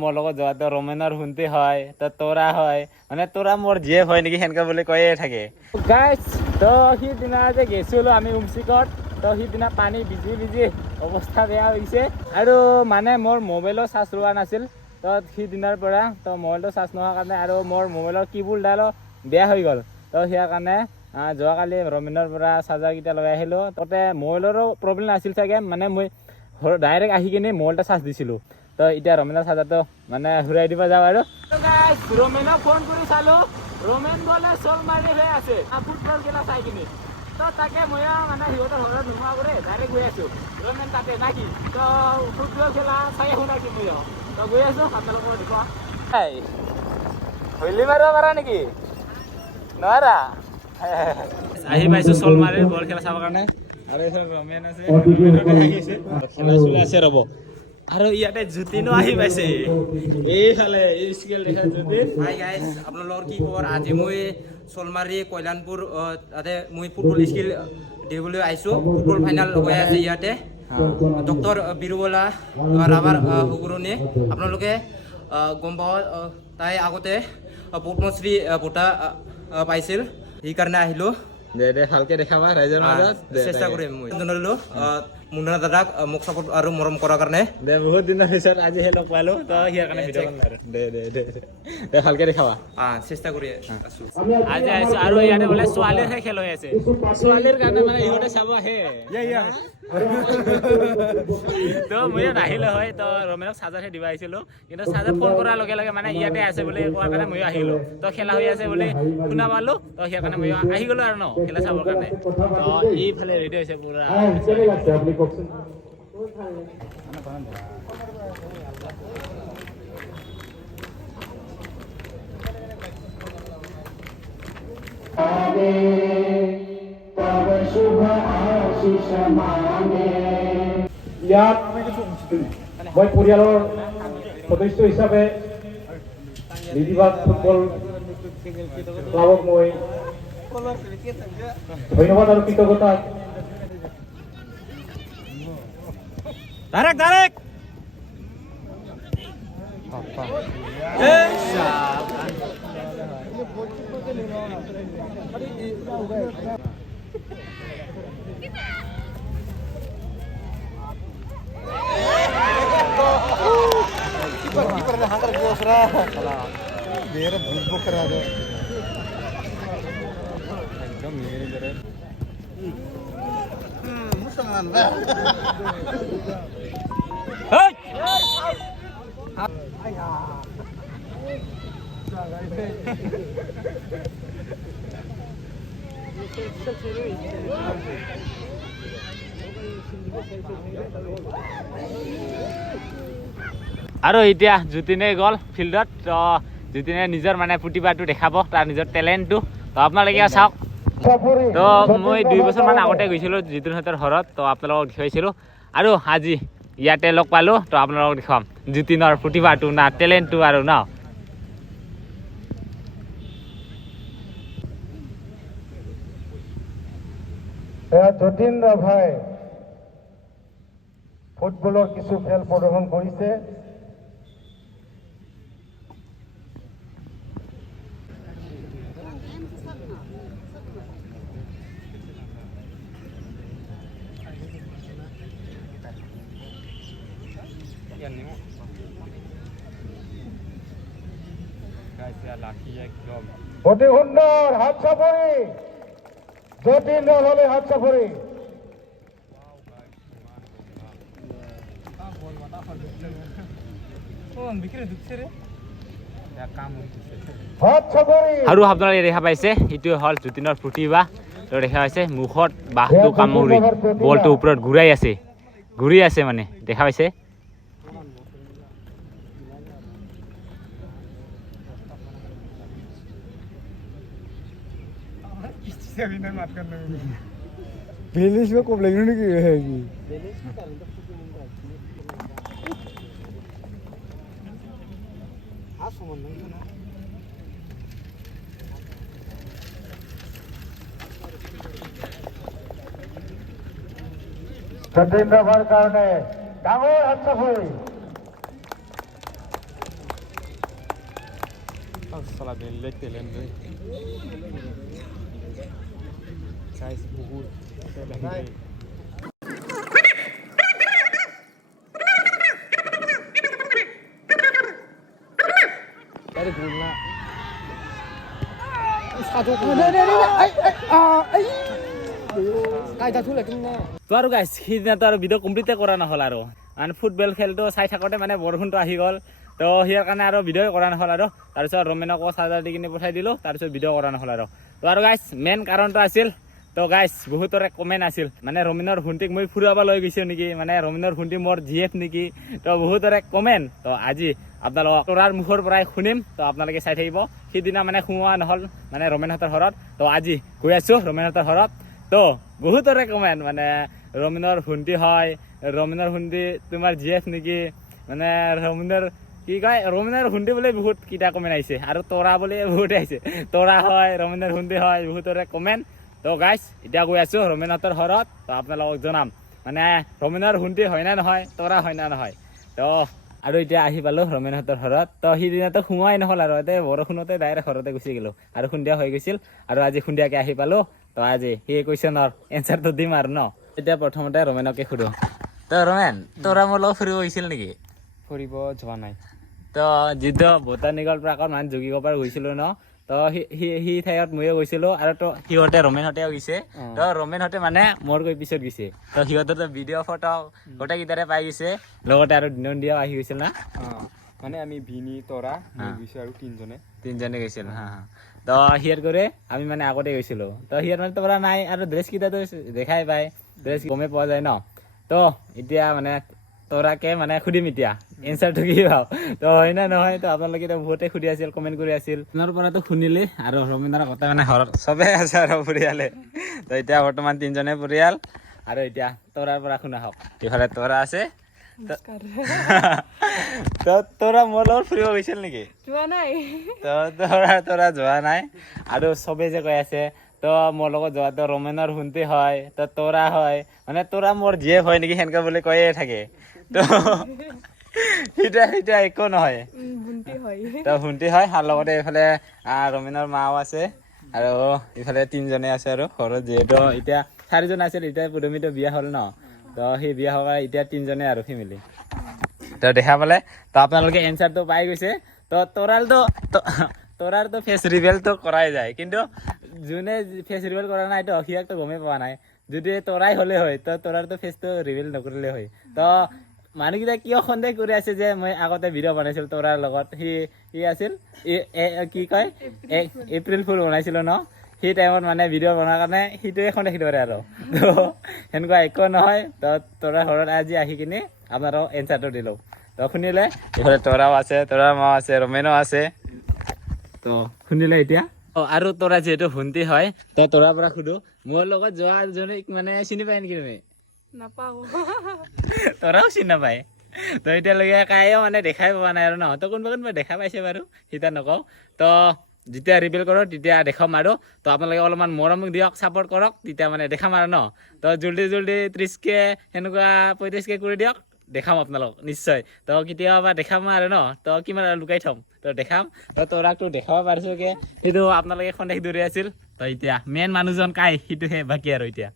মোৰ লগত যোৱাটো ৰমেনৰ শুনতে হয় তো তোৰা হয় মানে তোৰা মোৰ জীয়েক হয় নেকি সেনেকৈ বুলি কৈয়ে থাকে গাইছ তো সিদিনা যে গৈছিলোঁ আমি উমচিকত তো সিদিনা পানী ভিজি ভিজি অৱস্থা বেয়া হৈছে আৰু মানে মোৰ মোবাইলৰ চাৰ্জ লোৱা নাছিল তো সিদিনাৰ পৰা তো মোবাইলটো চাৰ্জ নোহোৱাৰ কাৰণে আৰু মোৰ মোবাইলৰ কিবোৰ্ডডালো বেয়া হৈ গ'ল তো সেই কাৰণে যোৱাকালি ৰমেনৰ পৰা চাৰ্জাৰকেইটা লৈ আহিলোঁ তাতে মোবাইলৰো প্ৰব্লেম নাছিল চাগে মানে মই ডাইৰেক্ট আহি কিনে মোবাইলটা চাৰ্জ দিছিলোঁ তো এতিয়া ৰমেনৰ চাৰ্জাৰটো মানে ঘূৰাই দিব যাওঁ আৰু ৰমেনক ফোন কৰি চালোঁ ৰমেন বোলে চলমাৰী হৈ আছে ফুটবল খেলা চাই কিনে তো তাকে মই মানে সিহঁতৰ ঘৰত নোহোৱা কৰি ডাইৰেক্ট গৈ আছোঁ ৰমেন তাতে নাকি তো ফুটবল খেলা চাই আহোঁ নাকি মই তো গৈ আছোঁ আপোনালোকৰ দেখুৱা হলি মাৰিব পাৰা নেকি নোৱাৰা আহি পাইছোঁ চলমাৰীৰ বল খেলা চাবৰ কাৰণে আৰু এইখন ৰমেন আছে খেলা চলি আছে ৰ'ব আৰু ইয়াতে জুতিনো আহি পাইছে এইফালে স্কেল দেখা জুতিন হাই গাইজ আপোনালোকৰ কি খবৰ আজি মই চলমাৰী কল্যাণপুৰ তাতে মই ফুটবল স্কিল দিবলৈ আহিছোঁ ফুটবল ফাইনেল হৈ আছে ইয়াতে ডক্টৰ বিৰুবলা ৰাভাৰ সুগুৰণি আপোনালোকে গম পাব তাই আগতে পদ্মশ্ৰী বঁটা পাইছিল সেইকাৰণে আহিলোঁ দে ভালকে দেখাবা ৰাইজৰ মাজত চেষ্টা কৰিম মই জনালোঁ মুন্না দাদাক মোক চাপৰ্ট আৰু মৰম কৰাৰ কাৰণে দে বহুত দিনৰ পিছত আজিহে লগ পালোঁ তো সিয়াৰ কাৰণে ভিডিঅ' বনালোঁ দে ভালকে দেখাবা চেষ্টা কৰি আছোঁ আজি আহিছোঁ আৰু ইয়াতে বোলে ছোৱালীৰহে খেল হৈ আছে ছোৱালীৰ কাৰণে মানে ইহঁতে চাব আহে তো ময়ো নাহিলোঁ হয় তো ৰমেনক চাৰ্জাৰহে দিব আহিছিলোঁ কিন্তু চাৰ্জাৰ ফোন কৰাৰ লগে লগে মানে ইয়াতে আছে বুলি কোৱাৰ কাৰণে ময়ো আহিলোঁ তো খেলা হৈ আছে বুলি শুনা পালোঁ তো সেই কাৰণে ময়ো আহি গ'লোঁ আৰু ন খেলা চাবৰ কাৰণে তো এইফালে ৰেডি হৈছে পুৰা ইয়াত মই পৰিয়ালৰ সদস্য হিচাপে নিদিবাদ ফুটবল ক্লাবক মই ধন্যবাদ আৰু কৃতজ্ঞতা আৰু এতিয়া জুতিনে গ'ল ফিল্ডত তো জুতিনে নিজৰ মানে প্ৰতিভাটো দেখাব তাৰ নিজৰ টেলেণ্টটো তো আপোনালোকে চাওক তো মই 2 বছৰমান আগতে গৈছিলোঁ জিতুনহঁতৰ ঘৰত তো আপোনালোকক দেখুৱাইছিলোঁ আৰু আজি ইয়াতে লগ পালোঁ তো আপোনালোকক দেখুৱাম জুতিনৰ প্ৰতিভাটো না টেলেণ্টটো আৰু ন যতীন ৰাভাই ফুটবলৰ কিছু খেল প্ৰদৰ্শন কৰিছে অতি সুন্দৰ হাত চাপৰি যতীন ৰাভালৈ হাত চাপৰি আৰু আপোনালোকে দেখা পাইছে এইটো হ'ল জুতিনৰ প্ৰতিভা তো দেখা পাইছে মুখত বাঁহটো কামুৰি বলটো ওপৰত ঘূৰি আছে মানে দেখা পাইছে बेलिस में कब लगने की है कि যতীন ৰাভাৰ কাৰণে ডাঙৰ হাত চাপৰি চলা বেলেগ টেলেণ্ট গাইছ বহুত তো আৰু গাইছ সিদিনাটো আৰু ভিডিঅ' কমপ্লিটে কৰা নহ'ল আৰু মানে ফুটবল খেলটো চাই থাকোঁতে মানে বৰষুণটো আহি গ'ল তো সিয়াৰ কাৰণে আৰু ভিডিঅ' কৰা নহ'ল আৰু তাৰপিছত ৰমেনকো চাৰ্জাৰ দি কিনে পঠাই দিলোঁ তাৰপিছত ভিডিঅ' কৰা নহ'ল আৰু আৰু গাইছ মেইন কাৰণটো আছিল তো গাইছ বহুতৰে কমেণ্ট আছিল মানে ৰমেনৰ ভণ্টিক মই ফুৰাব লৈ গৈছোঁ নেকি মানে ৰমেনৰ ভণ্টি মোৰ জিএফ নেকি তো বহুতৰে কমেণ্ট তো আজি আপোনালোকক তৰাৰ মুখৰ পৰাই শুনিম তো আপোনালোকে চাই থাকিব সিদিনা মানে সোমোৱা নহ'ল মানে ৰমেনহঁতৰ ঘৰত তো আজি গৈ আছোঁ ৰমেনহঁতৰ ঘৰত তো বহুতৰে কমেণ্ট মানে ৰমেনৰ ভণ্টি হয় ৰমেনৰ ভণ্টি তোমাৰ জিএফ নেকি মানে ৰমেনৰ কি কয় ৰমেনৰ ভণ্টি বোলে বহুত কেইটা কমেণ্ট আহিছে আৰু তৰা বোলে বহুত আহিছে তৰা হয় ৰমেনৰ ভণ্টি হয় বহুতৰে কমেণ্ট তো গাইছ এতিয়া গৈ আছোঁ ৰমেনহঁতৰ ঘৰত তো আপোনালোকক জনাম মানে ৰমেনৰ ভণ্টি হয় না নহয় তৰা হয় না নহয় তো আৰু এতিয়া আহি পালোঁ ৰমেনহঁতৰ ঘৰত তো সিদিনাটো সোমোৱাই নহ'ল আৰু এতিয়া বৰষুণতে ডাইৰেক্ট ঘৰতে গুচি গ'লোঁ আৰু সন্ধিয়া হৈ গৈছিল আৰু আজি সন্ধিয়াকৈ আহি পালোঁ তো আজি সেই কুৱেশ্যনৰ এনচাৰটো দিম আৰু ন এতিয়া প্ৰথমতে ৰমেনকে সোধোঁ তো ৰমেন তৰা মোৰ লগত ফুৰিব গৈছিল নেকি ফুৰিব যোৱা নাই তো যিটো বটানিকেল পাৰ্কত মানে জুগিব পৰা গৈছিলোঁ ন তো সি ঠাইত ময়ো গৈছিলোঁ আৰু তো সিহঁতে ৰমেনহঁতেও গৈছে তো ৰমেনহঁতে মানে মোৰ গৈ পিছত গৈছে তো সিহঁতৰ ভিডিঅ' ফটো গোটেইকেইটাৰে পাই গৈছে লগতে আৰু দিনন্দিয়াও আহি গৈছিল না মানে আমি ভিনি তৰা মই গৈছোঁ আৰু তিনিজনে গৈছিল হা তো সিয়াৰ কৰে আমি মানে আগতে গৈছিলোঁ তো সিয়াৰ মানে তৰা নাই আৰু ড্ৰেছকেইটাতো দেখাই পায় ড্ৰেছ গমেই পোৱা যায় ন তো এতিয়া মানে তৰাকে মানে সুধিম এতিয়া এনচাৰটো কি পাওঁ তো হয় না নহয় তো আপোনালোকে বহুতে সুধি আছিল কমেণ্ট কৰি আছিল আপোনাৰ পৰাতো শুনিলে আৰু ৰমেনৰ কথা মানে ঘৰত চবেই আছে আৰু পৰিয়ালে তো এতিয়া বৰ্তমান তিনিজনে পৰিয়াল আৰু এতিয়া তৰাৰ পৰা শুনা হওক ইফালে তৰা আছে তো তৰা মোৰ লগত ফুৰিব গৈছিল নেকি যোৱা নাই তো তৰা যোৱা নাই আৰু চবেই যে কৈ আছে তো মোৰ লগত যোৱাটো ৰমেনৰ ভণ্টি হয় তো তৰা হয় মানে তৰা মোৰ জিএফ হয় নেকি সেনেকুৱা বুলি কৈয়ে থাকে তো সিটা একো নহয় ভণ্টি হয় তো ভণ্টি হয় আৰু লগতে এইফালে ৰমেনৰ মাও আছে আৰু ইফালে তিনিজনে আছে আৰু ঘৰত যিহেতু এতিয়া চাৰিজন আছিল এতিয়া পদুমিতো বিয়া হ'ল ন তো সেই বিয়া হোৱাৰ এতিয়া তিনিজনে আৰু ফেমিলি তো দেখা পালে তো আপোনালোকে এনচাৰটো পাই গৈছে তো তৰাৰটো ফেচ ৰিভেলটো কৰাই যায় কিন্তু যোনে ফেচ ৰিভেল কৰা নাই তো সিয়াকতো গমেই পোৱা নাই যদি তৰাই হ'লে হয় তো তৰাৰটো ফেচটো ৰিভেল নকৰিলে হয় তো মানুহকেইটা কিয় সন্দেহ কৰি আছে যে মই আগতে ভিডিঅ' বনাইছিলোঁ তৰাৰ লগত সি আছিল কি কয় এপ্ৰিল ফুল বনাইছিলোঁ ন সেই টাইমত মানে ভিডিঅ' বনোৱাৰ কাৰণে সিটোৱে সন্দেহ কৰে আৰু তো সেনেকুৱা একো নহয় তো তৰাৰ ঘৰত আজি আহি কিনে আপোনালোকক এনচাৰটো দিলোঁ তো শুনিলে এইফালে তৰাও আছে তৰাৰ মা আছে ৰমেনো আছে তো শুনিলে এতিয়া আৰু তৰা যিহেতু ভণ্টি হয় তো তৰাৰ পৰা সোধো মোৰ লগত যোৱাজনীক মানে চিনি পায় নেকি তুমি নাপাওঁ তৰাও চিনি নাপায় তো এতিয়ালৈকে কায়ো মানে দেখাই পোৱা নাই আৰু ন তো কোনোবা দেখা পাইছে বাৰু সিতা নকওঁ তো যেতিয়া ৰিভিল কৰোঁ তেতিয়া দেখাম আৰু তো আপোনালোকে অলপমান মৰম দিয়ক ছাপৰ্ট কৰক তেতিয়া মানে দেখাম আৰু ন তো জল্দি 30K সেনেকুৱা 35K কৰি দিয়ক দেখাম আপোনালোক নিশ্চয় তো কেতিয়াবা দেখাম আৰু ন তো কিমান আৰু লুকাই থ'ম তো দেখাম তো তৰাকটো দেখাব পাৰিছোঁগৈ সেইটো আপোনালোকে সন্দেহ দূৰে আছিল তো এতিয়া মেইন মানুহজন কাই সেইটোহে বাকী আৰু এতিয়া